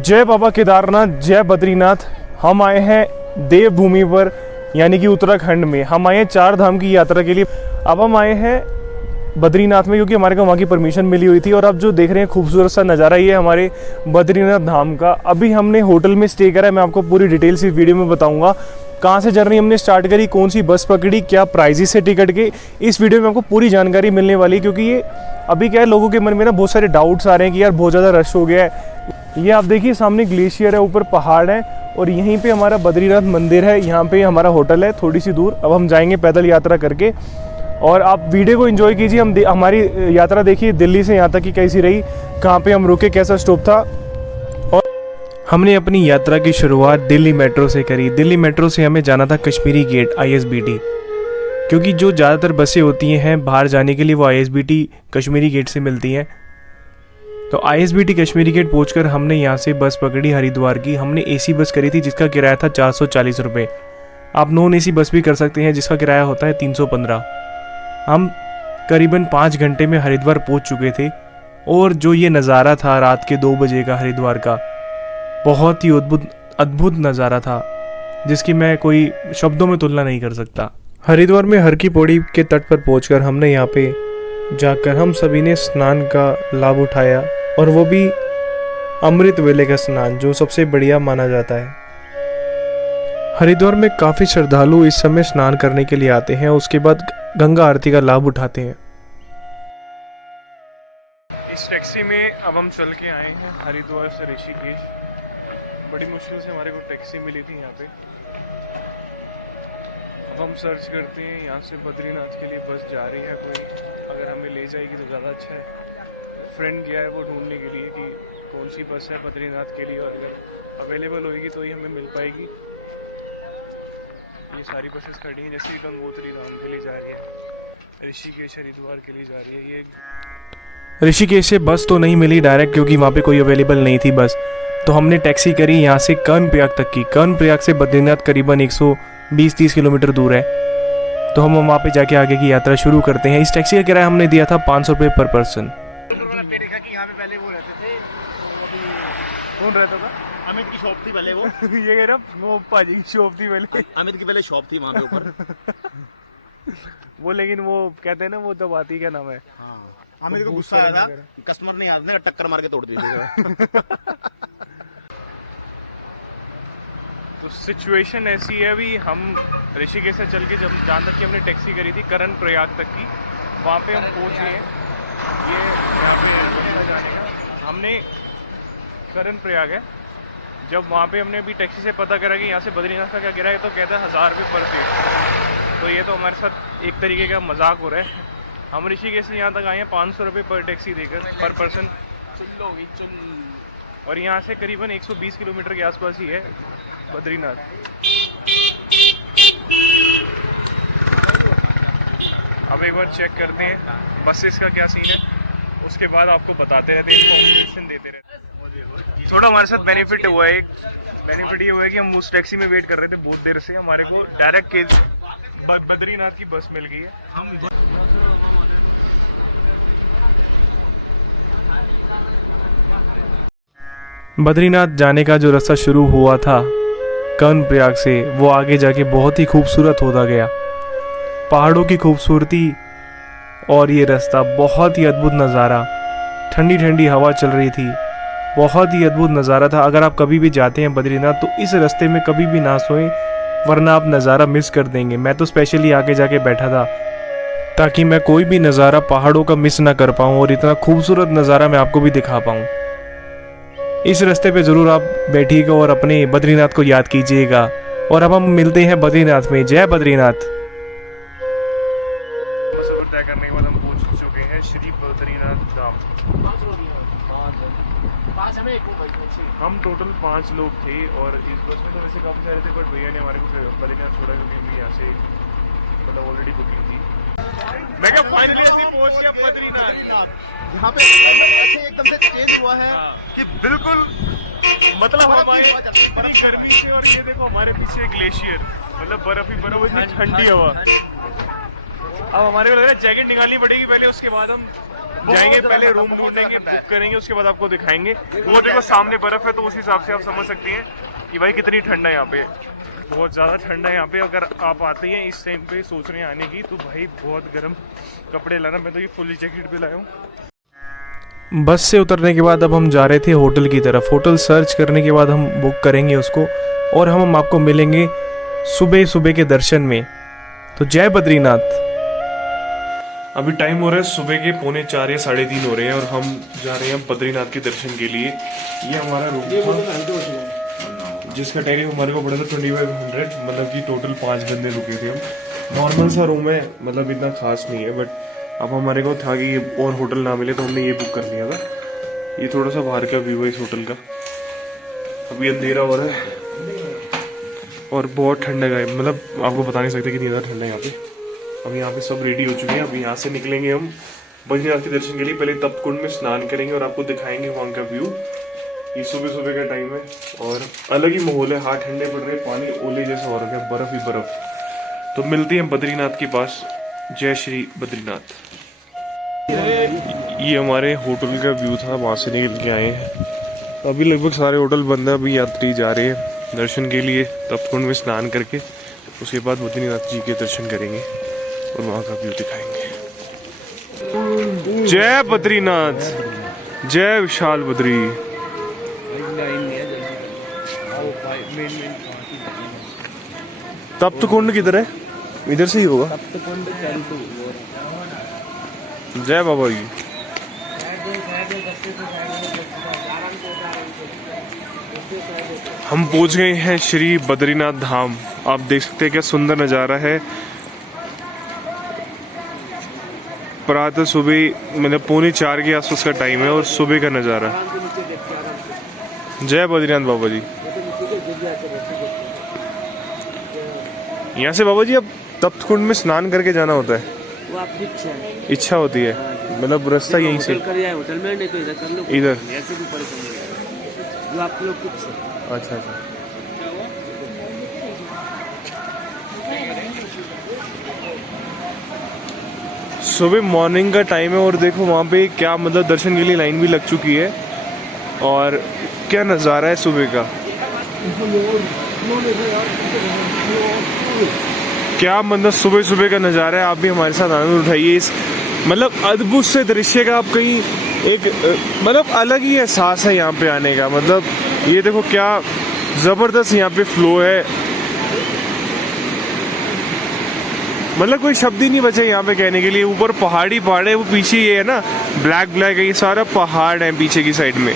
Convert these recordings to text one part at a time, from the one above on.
जय बाबा केदारनाथ, जय बद्रीनाथ। हम आए हैं देवभूमि पर, यानी कि उत्तराखंड में। हम आए हैं 4 धाम की यात्रा के लिए। अब हम आए हैं बद्रीनाथ में क्योंकि हमारे को वहाँ की परमिशन मिली हुई थी। और अब जो देख रहे हैं खूबसूरत सा नज़ारा, ये हमारे बद्रीनाथ धाम का। अभी हमने होटल में स्टे करा है। मैं आपको पूरी डिटेल से वीडियो में बताऊंगा कहाँ से जर्नी हमने स्टार्ट करी, कौन सी बस पकड़ी, क्या प्राइजेस है टिकट के। इस वीडियो में आपको पूरी जानकारी मिलने वाली है क्योंकि ये अभी क्या है, लोगों के मन में ना बहुत सारे डाउट्स आ रहे हैं कि यार बहुत ज़्यादा रश हो गया है। ये आप देखिए सामने ग्लेशियर है, ऊपर पहाड़ है और यहीं पे हमारा बद्रीनाथ मंदिर है। यहाँ पे हमारा होटल है थोड़ी सी दूर। अब हम जाएंगे पैदल यात्रा करके और आप वीडियो को एंजॉय कीजिए। हमारी यात्रा देखिए दिल्ली से यहाँ तक की कैसी रही, कहाँ पे हम रुके, कैसा स्टॉप था। और हमने अपनी यात्रा की शुरुआत दिल्ली मेट्रो से करी। दिल्ली मेट्रो से हमें जाना था कश्मीरी गेट ISBT, क्योंकि जो ज़्यादातर बसें होती हैं बाहर जाने के लिए वो ISBT कश्मीरी गेट से मिलती हैं। तो ISBT कश्मीरी गेट पहुँचकर हमने यहाँ से बस पकड़ी हरिद्वार की। हमने AC बस करी थी जिसका किराया था 440 रुपये। आप नॉन AC बस भी कर सकते हैं जिसका किराया होता है 315। हम करीबन 5 घंटे में हरिद्वार पहुंच चुके थे और जो ये नज़ारा था रात के 2 बजे का हरिद्वार का, बहुत ही अद्भुत नज़ारा था जिसकी मैं कोई शब्दों में तुलना नहीं कर सकता। हरिद्वार में हर की पौड़ी के तट पर पहुंचकर हमने यहाँ पे जाकर हम सभी ने स्नान का लाभ उठाया, और वो भी अमृत वेले का स्नान जो सबसे बढ़िया माना जाता है। हरिद्वार में काफ़ी श्रद्धालु इस समय स्नान करने के लिए आते हैं, उसके बाद गंगा आरती का लाभ उठाते हैं। इस टैक्सी में अब हम चल के आए हैं हरिद्वार से ऋषिकेश। बड़ी मुश्किल से हमारे को टैक्सी मिली थी यहाँ पे। अब हम सर्च करते हैं यहाँ से बद्रीनाथ के लिए बस जा रही है कोई, अगर हमें ले जाएगी तो ज़्यादा अच्छा है। फ्रेंड गया है वो ढूंढने के लिए कि कौन सी बस है बद्रीनाथ के लिए, और अगर अवेलेबल होगी तो ही हमें मिल पाएगी। ये सारी बसेस खड़ी हैं, जैसे गंगोत्री धाम के लिए जा रही है, ऋषिकेश हरिद्वार के लिए जा रही है। ये ऋषिकेश से बस तो नहीं मिली डायरेक्ट क्योंकि वहाँ पे कोई अवेलेबल नहीं थी बस, तो हमने टैक्सी करी यहाँ से कर्णप्रयाग तक की। कर्णप्रयाग से बद्रीनाथ करीबन 120-30 किलोमीटर दूर है, तो हम वहाँ पे जाके आगे की यात्रा शुरू करते हैं। इस टैक्सी का किराया हमने दिया था 500 रुपये पर पर्सन। कौन रहता था? अमित की शॉप थी पहले वो ये कह रहा वो पाजी की शॉप थी पहले। अमित की पहले शॉप थी वहाँ पे ऊपर वो, लेकिन वो कहते हैं ना वो तब आती, क्या नाम है, हाँ। अमित को गुस्सा आया था, कस्टमर नहीं आते, टक्कर मार के तोड़ दी थी। तो सिचुएशन ऐसी है, अभी हम ऋषिकेश से चल के जब जहाँ तक की हमने टैक्सी करी थी कर्णप्रयाग तक की, वहाँ पे हम पहुँच गए। ये यहाँ पे जाने का हमने कर्णप्रयाग है। जब वहाँ पे हमने अभी टैक्सी से पता करा कि यहाँ से बद्रीनाथ का क्या किराया है, तो कहता है 1000 रुपये पर सीट। तो ये तो हमारे साथ एक तरीके का मजाक हो रहा है। हम ऋषिकेश से यहाँ तक आए हैं 500 रुपये पर टैक्सी देकर पर पर्सन। और यहाँ से करीबन 120 किलोमीटर के आसपास ही है बद्रीनाथ। अब एक बार चेक करते हैं बसेस का क्या सीन है, उसके बाद आपको बताते रहते हैं, इन्फॉर्मेशन देते रहते हैं। थोड़ा हमारे साथ बेनिफिट हुआ है। एक बेनिफिट ये हुआ है कि हम उस टैक्सी में वेट कर रहे थे बहुत देर से, हमारे को डायरेक्ट बद्रीनाथ की बस मिल गई है। हम बद्रीनाथ जाने का जो रास्ता शुरू हुआ था कर्णप्रयाग से, वो आगे जाके बहुत ही खूबसूरत होता गया। पहाड़ों की खूबसूरती और ये रास्ता, बहुत ही अद्भुत नज़ारा। ठंडी ठंडी हवा चल रही थी, बहुत ही अद्भुत नज़ारा था। अगर आप कभी भी जाते हैं बद्रीनाथ तो इस रास्ते में कभी भी ना सोएं, वरना आप नज़ारा मिस कर देंगे। मैं तो स्पेशली आगे जाके बैठा था ताकि मैं कोई भी नज़ारा पहाड़ों का मिस ना कर पाऊँ और इतना खूबसूरत नज़ारा मैं आपको भी दिखा पाऊँ। इस रास्ते पे ज़रूर आप बैठिएगा और अपने बद्रीनाथ को याद कीजिएगा। और अब हम मिलते हैं बद्रीनाथ में। जय बद्रीनाथ। तय करने के बाद हम पहुंच चुके हैं श्री बद्रीनाथ धाम। हम टोटल 5 लोग थे और इस बस में तो वैसे काफ़ी सारे थे, बट भैया ने हमारे को बद्रीनाथ छोड़ा क्योंकि हम यहाँ से मतलब ऑलरेडी बुकिंग थी। मैं क्या फाइनली ऐसे पहुंच गया बद्रीनाथ। यहाँ पे ऐसे एकदम से चेंज हुआ है कि बिल्कुल मतलब हम आए इतनी गर्मी से और ये देखो हमारे पीछे ग्लेशियर, मतलब बर्फ ही बर्फ, इतनी ठंडी हवा। अब हमारे को लग रहा है जैकेट निकालनी पड़ेगी पहले, उसके बाद हम जाएंगे, पहले रूम ढूंढेंगे, बुक करेंगे, उसके बाद आपको दिखाएंगे। वो देखो सामने बर्फ है, तो उस हिसाब से आप समझ सकते हैं कि भाई कितनी ठंडा है यहाँ पे। बहुत ज़्यादा ठंडा है यहाँ पे। अगर आप आते हैं इस टाइम पे सोच रहे हैं आने की, तो भाई बहुत गर्म कपड़े लाना। मैं तो ये फुल जैकेट पे लाया हूँ। बस से उतरने के बाद अब हम जा रहे थे होटल की तरफ। होटल सर्च करने के बाद हम बुक करेंगे उसको, और हम आपको मिलेंगे सुबह सुबह के दर्शन में। तो जय बद्रीनाथ। अभी टाइम हो रहा है सुबह के 3:45 या 3:30 हो रहे हैं, और हम जा रहे हैं बद्रीनाथ के दर्शन के लिए। ये हमारा रूम था जिसका टैरिफ हमारे को पड़ा था 2500, मतलब कि टोटल 5 बंदे रुके थे हम। नॉर्मल सा रूम है, मतलब इतना खास नहीं है, बट अब हमारे को था कि और होटल ना मिले तो हमने ये बुक कर लिया था। ये थोड़ा सा बाहर का व्यू है इस होटल का। अभी अंधेरा हो रहा है और बहुत ठंडा है, मतलब आपको बता नहीं सकते कितनी ज़्यादा ठंडा है यहाँ पे। अब यहाँ पे सब रेडी हो चुके हैं। अब यहाँ से निकलेंगे हम बद्रीनाथ के दर्शन के लिए। पहले तप्त कुंड में स्नान करेंगे और आपको दिखाएंगे वहाँ का व्यू। ये सुबह सुबह का टाइम है और अलग ही माहौल है। हाथ ठंडे पड़ रहे, पानी ओले जैसा हो रहा है, बर्फ ही बर्फ। तो मिलते हैं बद्रीनाथ के पास। जय श्री बद्रीनाथ। ये हमारे होटल का व्यू था, वहाँ से निकल के आए हैं। अभी लगभग सारे होटल बंद है। अभी यात्री जा रहे हैं दर्शन के लिए, तप्त कुंड में स्नान करके उसके बाद बद्रीनाथ जी के दर्शन करेंगे और वहाँ का व्यू दिखाएंगे। जय बद्रीनाथ, जय विशाल बद्री। तप्त कुंड किधर है? इधर से ही होगा। जय बाबा जी। हम पहुंच गए हैं श्री बद्रीनाथ धाम। आप देख सकते हैं क्या सुंदर नज़ारा है। प्रातः सुबह मतलब 3:45 के आसपास का टाइम है और सुबह का नज़ारा। जय बद्रीनाथ बाबा जी। यहाँ से बाबा जी अब तप्त कुंड में स्नान करके जाना होता है? वो आपकी इच्छा होती है, मतलब रास्ता यहीं से होटल में, नहीं तो इधर कर लो, इधर ऐसे भी ऊपर जो आप लोग कुछ। अच्छा अच्छा। सुबह मॉर्निंग का टाइम है और देखो वहाँ पे क्या, मतलब दर्शन के लिए लाइन भी लग चुकी है और क्या नज़ारा है सुबह का। क्या मतलब सुबह सुबह का नज़ारा है। आप भी हमारे साथ आनंद उठाइए इस मतलब अद्भुत से दृश्य का। आप कहीं एक मतलब अलग ही एहसास है यहाँ पे आने का। मतलब ये देखो क्या ज़बरदस्त यहाँ पे फ्लो है, मतलब कोई शब्द ही नहीं बचे यहाँ पे कहने के लिए। ऊपर पहाड़ी पहाड़ है, वो पीछे ये है ना ब्लैक ब्लैक है, ये सारा पहाड़ है पीछे की साइड में।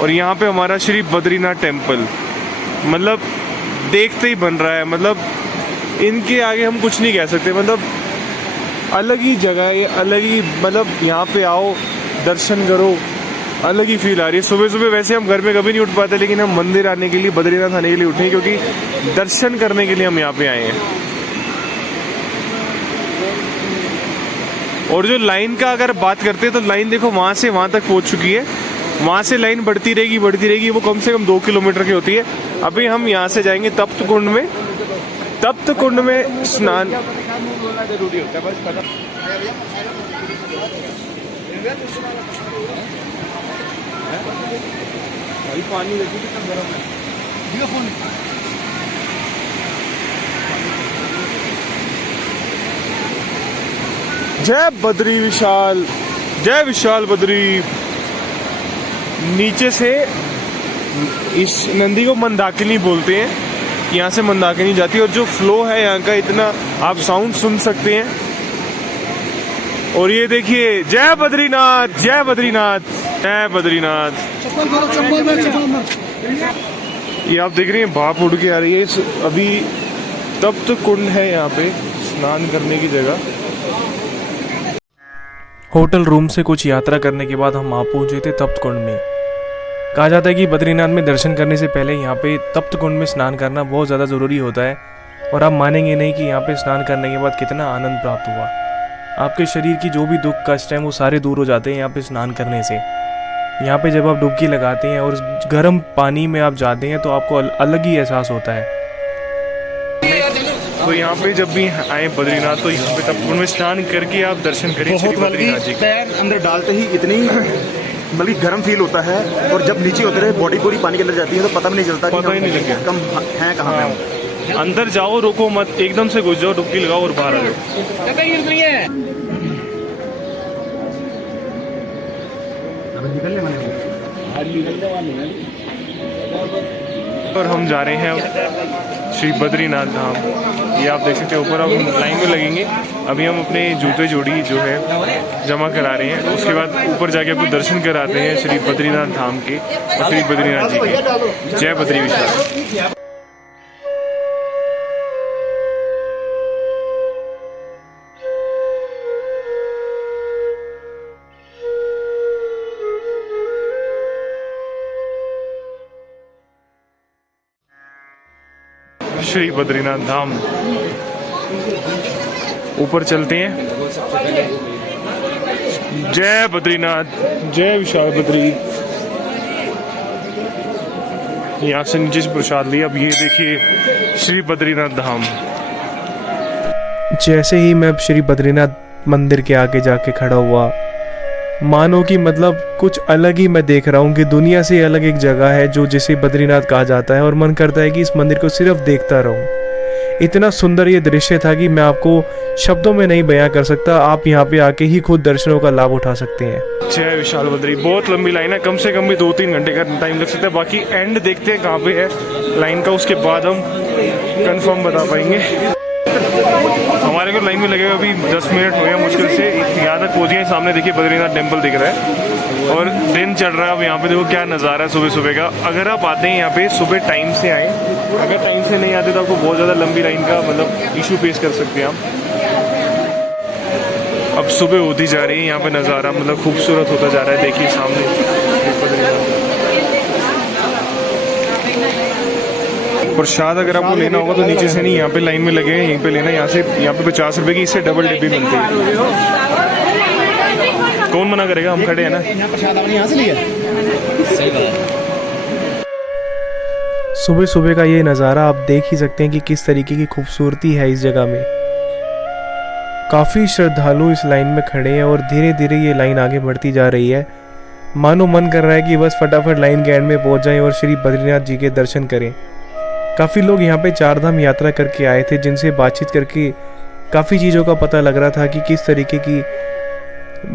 और यहाँ पे हमारा श्री बद्रीनाथ टेम्पल, मतलब देखते ही बन रहा है। मतलब इनके आगे हम कुछ नहीं कह सकते। मतलब अलग ही जगह है, अलग ही, मतलब यहाँ पे आओ दर्शन करो, अलग ही फील आ रही है। सुबह सुबह वैसे हम घर में कभी नहीं उठ पाते, लेकिन हम मंदिर आने के लिए, बद्रीनाथ आने के लिए उठे, क्योंकि दर्शन करने के लिए हम यहाँ पे आए हैं। और जो लाइन का अगर बात करते हैं तो लाइन देखो वहाँ से वहाँ तक पहुँच चुकी है। वहाँ से लाइन बढ़ती रहेगी, वो कम से कम 2 किलोमीटर की होती है। अभी हम यहाँ से जाएंगे तप्त कुंड में। तप्त कुंड में स्नान जय बद्री विशाल, जय विशाल बद्री। नीचे से इस नंदी को मंदाकिनी बोलते हैं, यहाँ से मंदाकिनी जाती है। और जो फ्लो है यहाँ का, इतना आप साउंड सुन सकते हैं। और ये देखिए, जय बद्रीनाथ, जय बद्रीनाथ, जय बद्रीनाथ। ये आप देख रहे हैं भाप उड़ के आ रही है। अभी तप्त कुंड है यहाँ पे स्नान करने की जगह। होटल रूम से कुछ यात्रा करने के बाद हम वहाँ पहुँचे थे तप्त कुंड में। कहा जाता है कि बद्रीनाथ में दर्शन करने से पहले यहाँ पे तप्त कुंड में स्नान करना बहुत ज़्यादा ज़रूरी होता है। और आप मानेंगे नहीं कि यहाँ पे स्नान करने के बाद कितना आनंद प्राप्त हुआ। आपके शरीर की जो भी दुख कष्ट हैं वो सारे दूर हो जाते हैं यहाँ पे स्नान करने से। यहाँ पे जब आप डुबकी लगाते हैं और उस गर्म पानी में आप जाते हैं तो आपको अलग ही एहसास होता है। तो यहाँ पे जब भी आए बद्रीनाथ तो यहाँ पे तब उनमें स्नान करके आप दर्शन करें श्री बद्रीनाथ जी के। पैर अंदर डालते ही इतनी बल्कि गर्म फील होता है, और जब नीचे उतरे बॉडी पूरी पानी के अंदर जाती है तो पता भी नहीं चलता पता ही नहीं लगेगा कम है कहाँ पे हम। अंदर जाओ, रुको मत, एकदम से घुस जाओ, डुबकी लगाओ और बाहर आ जाओ। और हम जा रहे हैं श्री बद्रीनाथ धाम। ये आप देख सकते हैं ऊपर, अब हम लाइन में लगेंगे। अभी हम अपने जूते जोड़ी जो है जमा करा रहे हैं, उसके बाद ऊपर जाके आपको दर्शन कराते हैं श्री बद्रीनाथ धाम के और श्री बद्रीनाथ जी के। जय बद्री विशाल। श्री बद्रीनाथ धाम ऊपर चलते हैं। जय बद्रीनाथ, जय विशाल बद्री। यहाँ से नीचे से प्रसाद लिया। अब ये देखिए श्री बद्रीनाथ धाम। जैसे ही मैं श्री बद्रीनाथ मंदिर के आगे जाके खड़ा हुआ, मानो कि मतलब कुछ अलग ही मैं देख रहा हूँ कि दुनिया से अलग एक जगह है जो जिसे बद्रीनाथ कहा जाता है, और मन करता है कि इस मंदिर को सिर्फ देखता रहूं। इतना सुंदर ये दृश्य था कि मैं आपको शब्दों में नहीं बयां कर सकता। आप यहाँ पे आके ही खुद दर्शनों का लाभ उठा सकते हैं। जय विशाल बद्री। बहुत लंबी लाइन है, कम से कम भी 2-3 घंटे का टाइम लग सकता है। बाकी एंड देखते हैं कहाँ पे है लाइन का, उसके बाद हम कंफर्म बता पाएंगे। हमारे को लाइन में लगेगा अभी 10 मिनट हो गए मुश्किल से, यहाँ तक पहुँच गए। सामने देखिए बद्रीनाथ टेम्पल दिख रहा है और दिन चढ़ रहा है। अब यहाँ पे देखो क्या नज़ारा है सुबह सुबह का। अगर आप आते हैं यहाँ पे सुबह टाइम से आए, अगर टाइम से नहीं आते तो आपको बहुत ज़्यादा लंबी लाइन का मतलब इशू फेस कर सकते हैं आप। अब सुबह होती जा रही है, यहाँ पे नज़ारा मतलब खूबसूरत होता जा रहा है। देखिए सामने प्रसाद अगर आपको लेना होगा तो नीचे से नहीं, यहाँ पे लाइन में लगे हैं, यहीं पे लेना। यहाँ से यहाँ पे 50 रुपए की इससे डबल डिब्बी मिलती है। कौन मना करेगा, हम खड़े हैं ना। यहाँ से लिया। सुबह सुबह का ये नज़ारा आप देख ही सकते हैं कि किस तरीके की खूबसूरती है इस जगह में। काफ़ी श्रद्धालु इस लाइन में खड़े हैं और धीरे धीरे ये लाइन आगे बढ़ती जा रही है। मानो मन कर रहा है कि बस फटाफट लाइन के एंड में पहुंच जाएं और श्री बद्रीनाथ जी के दर्शन करें। काफ़ी लोग यहाँ पे 4 धाम यात्रा करके आए थे, जिनसे बातचीत करके काफ़ी चीज़ों का पता लग रहा था कि किस तरीके की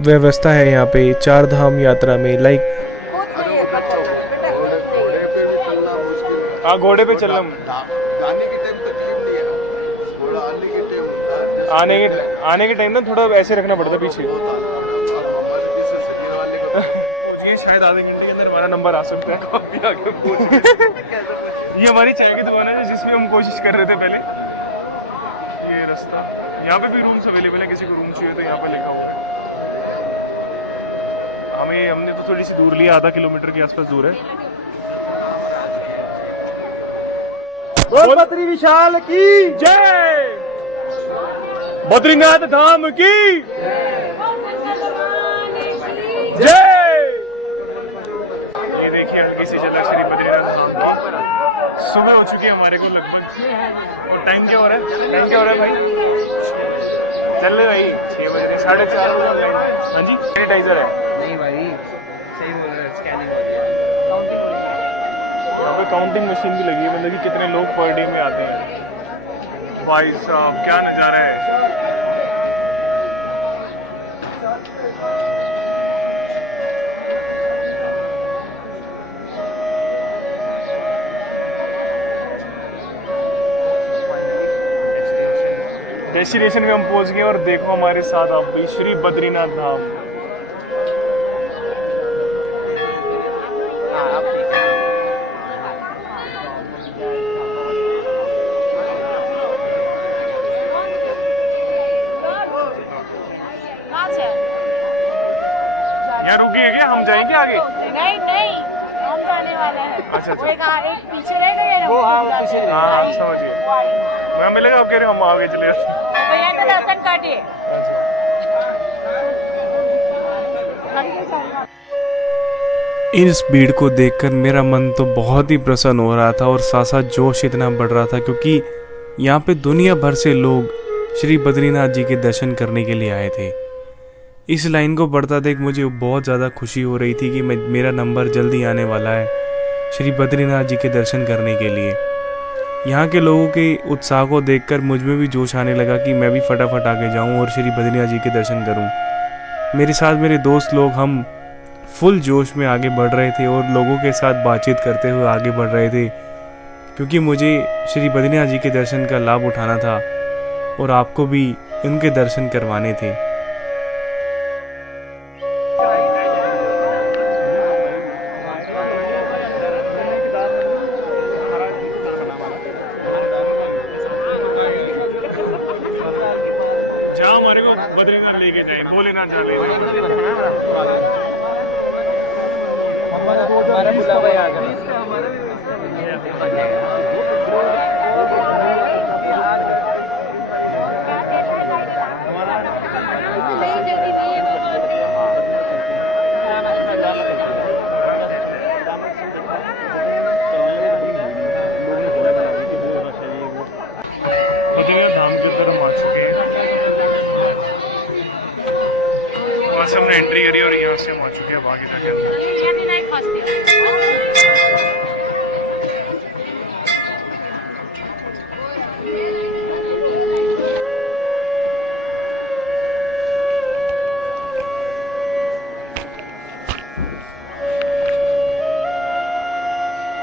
व्यवस्था है यहाँ पे 4 धाम यात्रा में। लाइक घोड़े पे चलना, जाने के टाइम तकलीफ नहीं है, घोड़ा आने के टाइम ना थोड़ा ऐसे रखना पड़ता पीछे। हमारे जैसे शरीर वाले को ये शायद आधे घंटे के अंदर हमारा नंबर आ सकता है। ये हमारी चाय की दुकान है जिसमें हम कोशिश कर रहे थे पहले। ये रास्ता, यहाँ पे भी रूम्स अवेलेबल है, किसी को रूम चाहिए तो यहाँ पे लिखा हुआ है। हमने तो थोड़ी सी दूर लिया, आधा किलोमीटर के आसपास दूर है। बद्री विशाल की जय, बद्रीनाथ धाम की जय। ये देखिए हल्की सी झलक श्री बद्रीनाथ धाम। सुबह हो चुकी है हमारे को लगभग। और टाइम क्या हो रहा है, टाइम क्या हो रहा है भाई? चल रहे भाई 6 बज रहे, 4:30 बजे। हाँ जी, सैनिटाइजर है नहीं भाई, सही बोल रहे, स्कैनिंग हो रही है। यहाँ पे काउंटिंग मशीन भी लगी है, मतलब कि कितने लोग पर डे में आते हैं। भाई साहब क्या नज़ारा है। डेस्टिनेशन में हम पहुंच गए और देखो हमारे साथ आप भी श्री बद्रीनाथ धाम। यहाँ रुकिए क्या, हम जाएंगे आगे? नहीं नहीं, हम जाने वाले हैं। अच्छा अच्छा, एक पीछे रह गए वो हाँ वो पीछे रह हाँ हाँ समझ गए। मैं मिलेगा, आप कह रहे हो हम आगे चले जाते। तो यहाँ तो दर्शन काटिए। इस भीड़ को देखकर मेरा मन तो बहुत ही प्रसन्न हो रहा था और साथ साथ जोश इतना बढ़ रहा था क्योंकि यहाँ पे दुनिया भर से लोग श्री बद्रीनाथ जी के दर्शन करने के लिए आए थे। इस लाइन को पढ़ता देख मुझे बहुत ज़्यादा खुशी हो रही थी कि मेरा नंबर जल्दी आने वाला है श्री बद्रीनाथ जी के दर्शन करने के लिए। यहाँ के लोगों के उत्साह को देखकर मुझ में भी जोश आने लगा कि मैं भी फटाफट आगे जाऊँ और श्री बद्रीनाथ जी के दर्शन करूँ। मेरे साथ मेरे दोस्त लोग हम फुल जोश में आगे बढ़ रहे थे और लोगों के साथ बातचीत करते हुए आगे बढ़ रहे थे क्योंकि मुझे श्री बद्रीनाथ जी के दर्शन का लाभ उठाना था और आपको भी उनके दर्शन करवाने थे। जहाँ हमारे को बद्रीनाथ लेके जाए भोलेनाथ जा ले हमारा बुलावा आ गया। बद्रीनाथ धाम की तरफ हम आ चुके हैं। वहाँ से हमने एंट्री करी और यहाँ से हम आ चुके हैं अब आगे जाके।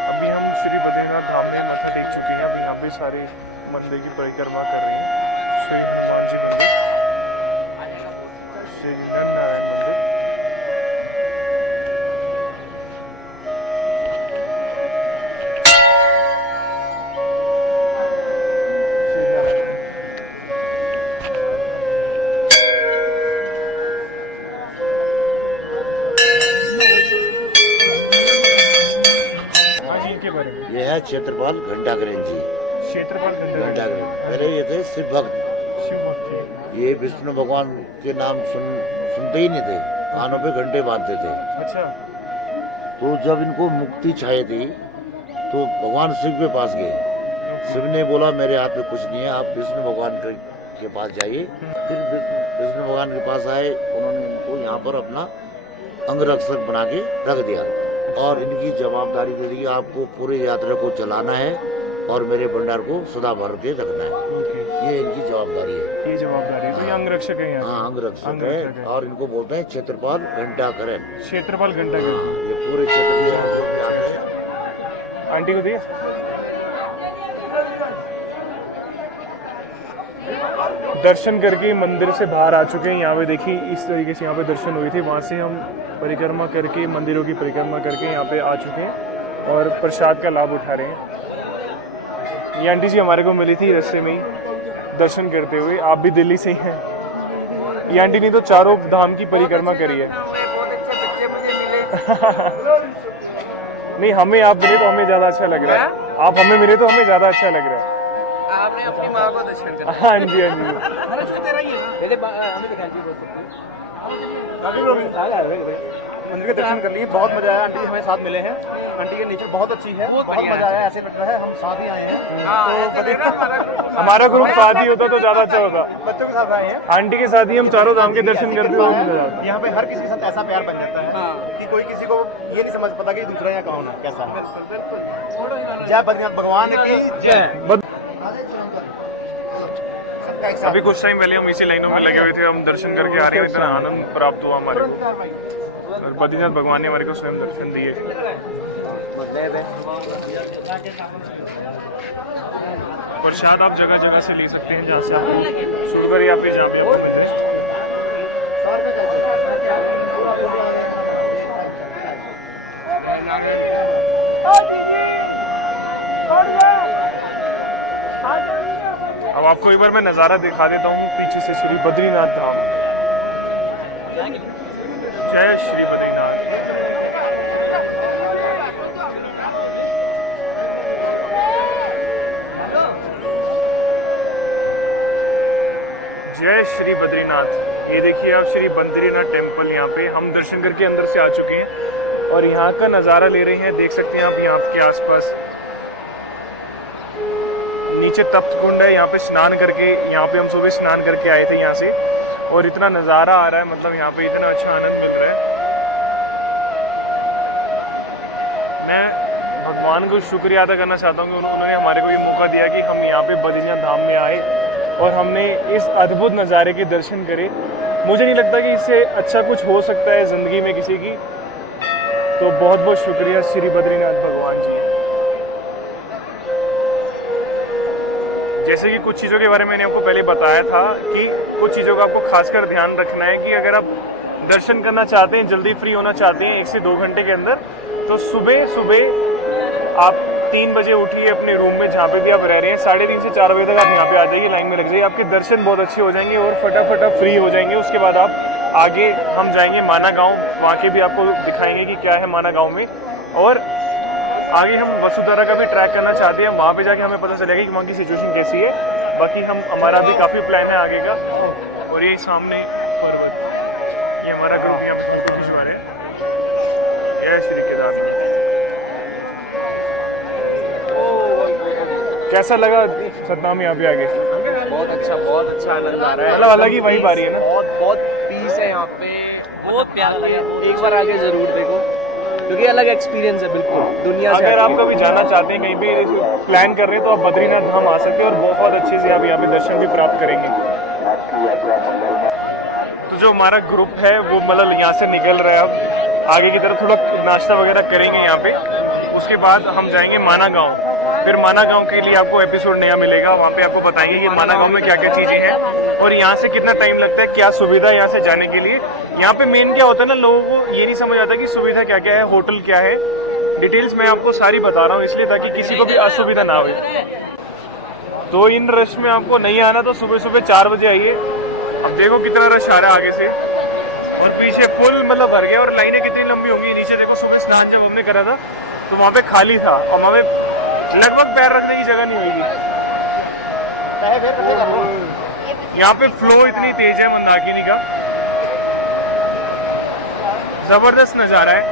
अभी हम श्री बद्रीनाथ धाम में माथा टेक चुके हैं। अब यहाँ पे सारे मंदिर की परिक्रमा कर रहे हैं। श्री हनुमान जी मंदिर, श्री नर नारायण मंदिर, श्री नारायण। हाँ जी, इनके बारे में ये है क्षेत्रपाल घंटाकरण जी। क्षेत्रपाल घंटाकरण पहले ये थे शिव भक्त। शिव भक्ति। ये विष्णु भगवान के नाम सुनते ही नहीं थे, कानों पे घंटे बांधते थे। अच्छा। तो जब इनको मुक्ति चाहिए थी तो भगवान शिव के पास गए। शिव ने बोला मेरे हाथ में कुछ नहीं है, आप विष्णु भगवान के पास जाइए। फिर विष्णु भगवान के पास आए, उन्होंने इनको यहाँ पर अपना अंगरक्षक बना के रख दिया और इनकी जवाबदारी दे दी कि आपको पूरी यात्रा को चलाना है और मेरे भंडार को सदा भर के रखना है। ये इनकी जवाबदारी है। ये जवाबदारी है। तो ये अंगरक्षक है यहाँ। हाँ, अंगरक्षक है और इनको बोलते हैं क्षेत्रपाल घंटाकरण। क्षेत्रपाल घंटाकरण। ये पूरे क्षेत्र में जो भी आते हैं। आंटी को दिए। दर्शन करके मंदिर से बाहर आ चुके हैं। यहाँ पे देखिए इस तरीके से यहाँ पे दर्शन हुए थे। वहाँ से हम परिक्रमा करके मंदिरों की परिक्रमा करके यहाँ पे आ चुके हैं और प्रसाद का लाभ उठा रहे हैं। ये आंटी जी हमारे को मिली थी रास्ते में ही दर्शन करते हुए। आप भी दिल्ली से ही हैं। ये आंटी ने तो चारों धाम की परिक्रमा करी है। नहीं, हमें आप मिले तो हमें ज्यादा अच्छा लग रहा है। आप हमें मिले तो हमें ज्यादा अच्छा लग रहा है। आपने अपनी माँ को दर्शन कर। हाँ जी, हाँ जी। मंदिर के दर्शन कर लिए, बहुत मजा आया। आंटी हमारे साथ मिले हैं। आंटी के नेचर बहुत अच्छी है, बहुत मजा आया। ऐसे लग रहा है हम साथ ही आए हैं। तो हमारा ग्रुप साथ ही होता तो ज्यादा अच्छा होता। बच्चों के साथ आए हैं। आंटी के साथ ही हम चारों धाम के दर्शन करते हुए मजा आता। यहाँ पे हर किसी के साथ ऐसा प्यार बन जाता है कि कोई किसी को ये नहीं समझ पाता कि दूसरा यहाँ कौन है, कैसा है। जय बद्रीनाथ भगवान की जय। अभी कुछ टाइम पहले हम इसी लाइनों में लगे हुए थे। हम दर्शन करके आ रहे हैं। इतना आनंद प्राप्त हुआ हमारे को और बद्रीनाथ भगवान ने हमारे को स्वयं दर्शन दिए। प्रसाद आप जगह जगह से ले सकते हैं, जहाँ से आपको शुरू या फिर जहाँ पे आपको मिले। अब आपको एक बार मैं नज़ारा दिखा देता हूँ पीछे से श्री बद्रीनाथ धाम। जय श्री बद्रीनाथ। जय श्री बद्रीनाथ। ये देखिए आप श्री बद्रीनाथ टेम्पल। यहाँ पे हम दर्शन करके अंदर से आ चुके हैं और यहाँ का नज़ारा ले रहे हैं। देख सकते हैं आप यहाँ के आसपास नीचे तप्त कुंड है, यहाँ पे स्नान करके, यहाँ पे हम सुबह स्नान करके आए थे यहाँ से, और इतना नज़ारा आ रहा है, मतलब यहाँ पे इतना अच्छा आनंद मिल रहा है। मैं भगवान को शुक्रिया अदा करना चाहता हूँ कि उन्होंने हमारे को ये मौका दिया कि हम यहाँ पे बद्रीनाथ धाम में आए और हमने इस अद्भुत नज़ारे के दर्शन करे। मुझे नहीं लगता कि इससे अच्छा कुछ हो सकता है ज़िंदगी में किसी की। तो बहुत बहुत शुक्रिया श्री बद्रीनाथ भगवान जी। जैसे कि कुछ चीज़ों के बारे में मैंने आपको पहले बताया था कि कुछ चीज़ों का आपको खासकर ध्यान रखना है कि अगर आप दर्शन करना चाहते हैं, जल्दी फ्री होना चाहते हैं 1 से 2 घंटे के अंदर, तो सुबह सुबह आप 3 बजे उठिए अपने रूम में जहाँ पे भी आप रह रहे हैं, 3:30 से 4 बजे तक आप यहाँ पे आ जाइए, लाइन में लग जाइए, आपके दर्शन बहुत अच्छे हो जाएंगे और फटाफट आप फ्री हो जाएंगे। उसके बाद आप आगे हम जाएंगे माना गाँव, वहाँ के भी आपको दिखाएंगे कि क्या है माना गाँव में, और आगे हम वसुधारा का भी ट्रैक करना चाहते हैं, वहाँ पे जाके हमें पता चलेगा कि वहाँ की सिचुएशन कैसी है। बाकी हमारा भी काफ़ी प्लान है आगे का। और ये सामने पर्वत, ये हमारा ग्रुप यहाँ पे फोटो खिंचवा रहे हैं। जय श्री केदारनाथ। कैसा लगा सतनाम यहाँ पे आगे? बहुत अच्छा आनंद आ रहा है। मतलब अलग ही वाइब आ रही है ना। बहुत पीस है यहाँ पे, बहुत प्यारा लगा। एक बार आके जरूर देखो, क्योंकि अलग एक्सपीरियंस है बिल्कुल दुनिया से। अगर आप कभी जाना चाहते हैं, कहीं पे प्लान कर रहे हैं, तो आप बद्रीनाथ धाम आ सकते हैं और बहुत अच्छे से आप यहाँ पे दर्शन भी प्राप्त करेंगे। तो जो हमारा ग्रुप है वो मतलब यहाँ से निकल रहा है, अब आगे की तरफ थोड़ा नाश्ता वगैरह करेंगे यहाँ पे। उसके बाद हम जाएंगे माना गाँव। फिर माना गाँव के लिए आपको एपिसोड नया मिलेगा, वहाँ पे आपको बताएंगे कि माना गाँव में क्या क्या चीज़ें हैं और यहाँ से कितना टाइम लगता है, क्या सुविधा है यहाँ से जाने के लिए। यहाँ पे मेन क्या होता है ना, लोगों को ये नहीं समझ आता कि सुविधा क्या क्या है, होटल क्या है। डिटेल्स मैं आपको सारी बता रहा हूँ इसलिए ताकि किसी को भी असुविधा ना हो। तो इन रश में आपको नहीं आना तो सुबह सुबह 4 बजे आइए। अब देखो कितना रश आ रहा है आगे से, और पीछे फुल मतलब भर गया, और लाइनें कितनी लंबी होंगी। नीचे देखो, सुबह स्नान जब हमने करा था तो वहाँ पे खाली था और वहाँ पे लगभग पैर रखने की जगह नहीं होगी। यहाँ पे फ्लो इतनी तेज है मंदाकिनी का, जबरदस्त नज़ारा है।